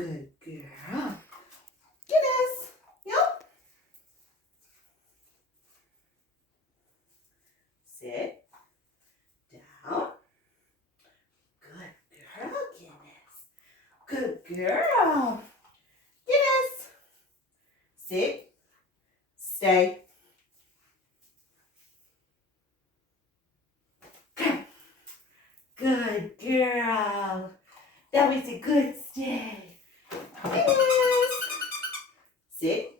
Good girl. Guiness. Yep. Sit down. Good girl, Guiness. Good girl. Guiness. Sit. Stay. Good girl. That was a good stay. Guiness. Sit.